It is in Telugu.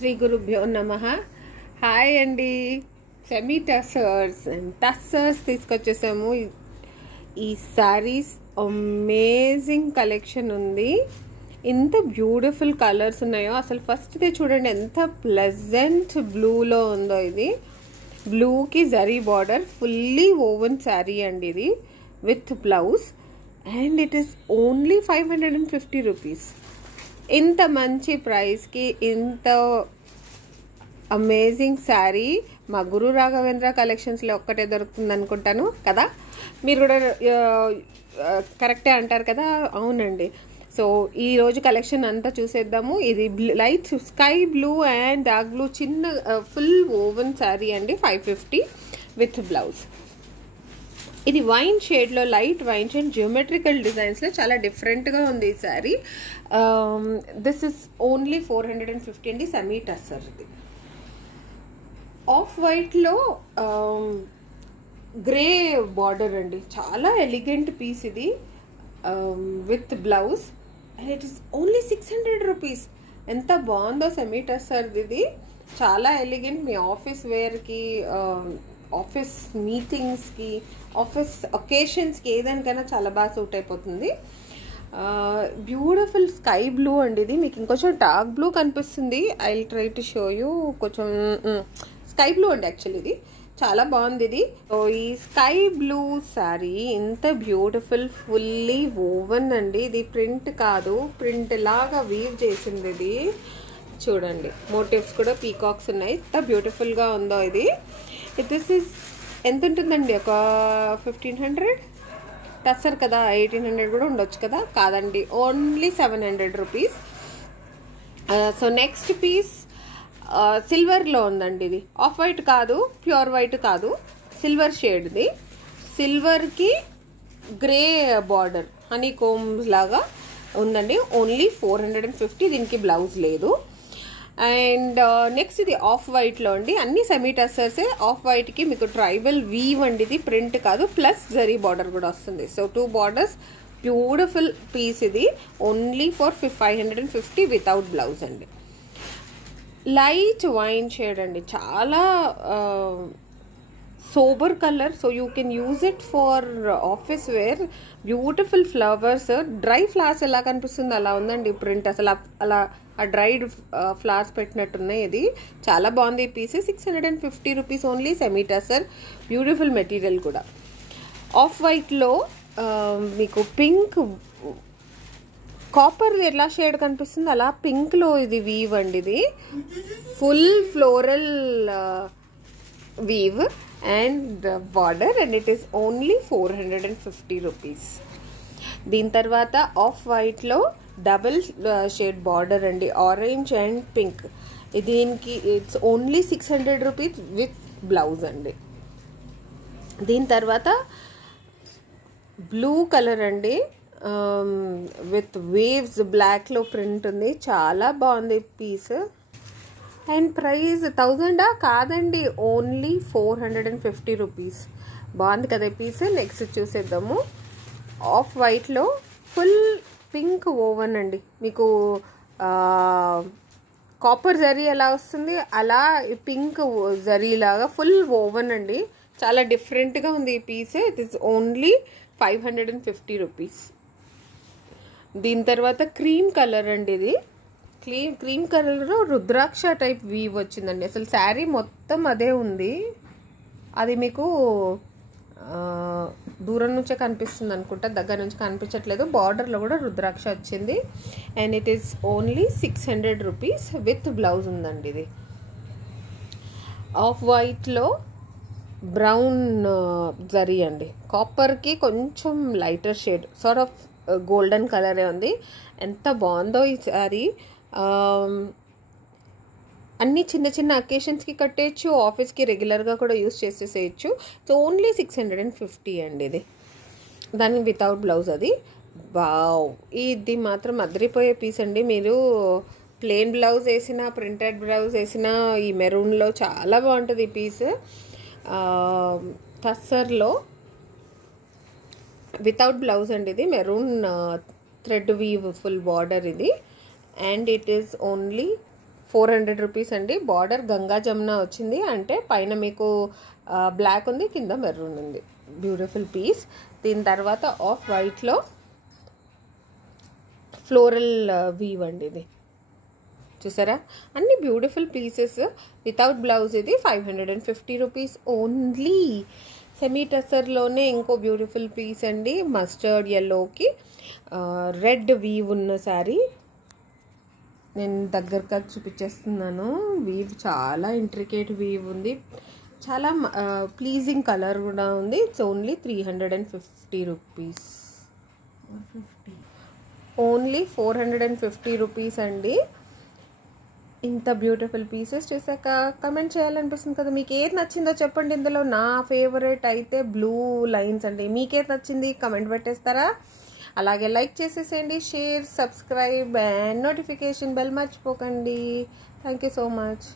శ్రీ గురుభ్యో నమః. హాయ్ అండి, సెమీ టస్సర్స్ అండ్ టస్సర్స్ తీసుకొచ్చేసాము. ఈ సారీస్ అమేజింగ్ కలెక్షన్ ఉంది. ఎంత బ్యూటిఫుల్ కలర్స్ ఉన్నాయో అసలు ఫస్ట్దే చూడండి, ఎంత ప్లెజెంట్ బ్లూలో ఉందో. ఇది బ్లూకి zari border, fully woven sari అండి ఇది, with blouse. And it is only 550 rupees. ఇంత మంచి ప్రైస్కి ఇంత అమేజింగ్ శారీ మా గురు రాఘవేంద్ర కలెక్షన్స్లో ఒక్కటే దొరుకుతుంది అనుకుంటాను కదా. మీరు కూడా కరెక్టే అంటారు కదా. అవునండి. సో ఈరోజు కలెక్షన్ అంతా చూసేద్దాము. ఇది light sky blue and dark blue చిన్న ఫుల్ ఓవెన్ శారీ అండి, 550 విత్ బ్లౌజ్. ఇది వైన్ షేడ్లో, లైట్ వైన్ షేడ్ జియోమెట్రికల్ డిజైన్స్లో చాలా డిఫరెంట్గా ఉంది ఈ శారీ. దిస్ ఇస్ ఓన్లీ 450 అండి, సెమీ టస్సర్. ఇది ఆఫ్ వైట్లో గ్రే బార్డర్ అండి, చాలా ఎలిగెంట్ పీస్ ఇది, with blouse. And it is only 600 rupees. ఎంత బాగుందో సెమీ టస్సర్ ఇది, చాలా ఎలిగెంట్. మీ ఆఫీస్ వేర్కి, ఆఫీస్ మీటింగ్స్కి, ఆఫీస్ ఒకేషన్స్కి ఏదానికైనా చాలా బాగా సూట్ అయిపోతుంది. బ్యూటిఫుల్ స్కై బ్లూ అండి ఇది. మీకు ఇంకొంచెం డార్క్ బ్లూ కనిపిస్తుంది. I will try to show you. కొంచెం స్కై బ్లూ అండి యాక్చువల్లీ. ఇది చాలా బాగుంది ఇది. సో ఈ స్కై బ్లూ శారీ ఇంత బ్యూటిఫుల్, ఫుల్లీ ఓవెన్ అండి. ఇది ప్రింట్ కాదు, ప్రింట్ లాగా వీవ్ చేసింది ఇది. చూడండి, మోటివ్స్ కూడా పీకాక్స్ ఉన్నాయి. ఎంత బ్యూటిఫుల్గా ఉందో ఇది. దిస్ ఈజ్ ఎంత ఉంటుందండి, ఒక 1500. టస్సర్ కదా, 1800 కూడా ఉండొచ్చు కదా. కాదండి, only 700 rupees. So next piece సిల్వర్లో ఉందండి. ఇది ఆఫ్ వైట్ కాదు, ప్యూర్ వైట్ కాదు, సిల్వర్ షేడ్ది. సిల్వర్కి గ్రే బార్డర్, హనీ కోమ్స్ లాగా ఉందండి. ఓన్లీ 450. దీనికి బ్లౌజ్ లేదు. అండ్ నెక్స్ట్ ఇది ఆఫ్ వైట్లో అండి. అన్ని సెమీ టస్సర్సే. ఆఫ్ వైట్కి మీకు ట్రైబల్ వీవ్ అండి, ఇది ప్రింట్ కాదు, ప్లస్ జరీ బార్డర్ కూడా వస్తుంది. సో 2 బార్డర్స్, బ్యూటిఫుల్ పీస్ ఇది. ఓన్లీ ఫర్ 550 వితౌట్ బ్లౌజ్ అండి. లైట్ వైన్ షేడ్ అండి, చాలా sober colour. So you can use it for office wear. Beautiful flowers, dry flowers ఎలా కనిపిస్తుంది అలా ఉందండి ప్రింట్. అసలు అలా ఆ డ్రైడ్ ఫ్లవర్స్ పెట్టినట్టున్నాయి. ఇది చాలా బాగుంది ఈ piece. 650 rupees only, semi tussar. Beautiful material కూడా. ఆఫ్ వైట్లో మీకు పింక్, కాపర్ ఎలా షేడ్ కనిపిస్తుంది అలా పింక్లో ఇది వీవ్ అండి. ఇది full floral weave and border. And it is only 450 rupees. దీని తర్వాత ఆఫ్ వైట్లో డబుల్ షేడ్ బార్డర్ అండి, ఆరెంజ్ అండ్ పింక్. దీనికి it's only 600 rupees with blouse అండి. దీని తర్వాత బ్లూ కలర్ అండి, విత్ వేవ్స్, బ్లాక్లో ప్రింట్ ఉంది. చాలా బాగుంది పీస్. అండ్ ప్రైస్ 1000 కాదండి, ఓన్లీ 450 రూపీస్. బాగుంది కదా ఈ పీస్. నెక్స్ట్ చూసేద్దాము. ఆఫ్ వైట్లో ఫుల్ పింక్ ఓవెన్ అండి. మీకు కాపర్ జరీ ఎలా వస్తుంది అలా పింక్ జరీ లాగా ఫుల్ ఓవెన్ అండి. చాలా డిఫరెంట్గా ఉంది ఈ piece. It is only 550 rupees. దీని తర్వాత క్రీమ్ కలర్ అండి. ఇది క్రీమ్ కలర్లో రుద్రాక్ష టైప్ వీవ్ వచ్చిందండి. అసలు శారీ మొత్తం అదే ఉంది. అది మీకు దూరం నుంచే కనిపిస్తుంది అనుకుంటా, దగ్గర నుంచి కనిపించట్లేదు. బార్డర్లో కూడా రుద్రాక్ష వచ్చింది. And it is only 600 rupees with blouse ఉందండి. ఇది ఆఫ్ వైట్లో బ్రౌన్ జరీ అండి, కాపర్కి కొంచెం lighter shade, sort of golden కలరే ఉంది. ఎంత బాగుందో ఈ శారీ. అన్ని చిన్న చిన్న అకేషన్స్కి కట్టేయచ్చు, ఆఫీస్కి రెగ్యులర్గా కూడా యూస్ చేసేసేయచ్చు. సో ఓన్లీ 650 అండి ఇది, దాని వితౌట్ బ్లౌజ్. అది వావ్, ఇది మాత్రం అదిరిపోయే పీస్ అండి. మీరు ప్లెయిన్ బ్లౌజ్ వేసిన, ప్రింటెడ్ బ్లౌజ్ వేసిన ఈ మెరూన్లో చాలా బాగుంటుంది ఈ పీస్. టస్సర్లో వితౌట్ బ్లౌజ్ అండి. ఇది maroon thread weave full border ఇది. And it is only 400 rupees అండి. బార్డర్ గంగా జమున వచ్చింది, అంటే పైన మీకు బ్లాక్ ఉంది, కింద మెరూన్ ఉంది. Beautiful piece. దీని తర్వాత ఆఫ్ వైట్లో ఫ్లోరల్ వీవ్ అండి. ఇది చూసారా, అన్ని బ్యూటిఫుల్ పీసెస్ వితౌట్ బ్లౌజ్. ఇది 550 రూపీస్ ఓన్లీ. సెమీ టసర్లోనే ఇంకో బ్యూటిఫుల్ పీస్ అండి, మస్టర్డ్ ఎల్లోకి రెడ్ వీవ్ ఉన్న శారీ. నేను దగ్గరగా చూపించేస్తున్నాను. వీవ్ చాలా ఇంట్రికేట్ వీవ్ ఉంది, చాలా ప్లీజింగ్ కలర్ కూడా ఉంది. It's only 350 rupees. Only 450 rupees అండి. ఇంత బ్యూటిఫుల్ పీసెస్ చూసాక కమెంట్ చేయాలనిపిస్తుంది కదా, మీకు ఏది నచ్చిందో చెప్పండి. ఇందులో నా ఫేవరెట్ అయితే బ్లూ లైన్స్ అండి. మీకేది నచ్చింది కమెంట్ పెట్టేస్తారా? అలాగే లైక్ చేసేసేయండి, share, subscribe and notification bell మర్చిపోకండి. Thank you so much.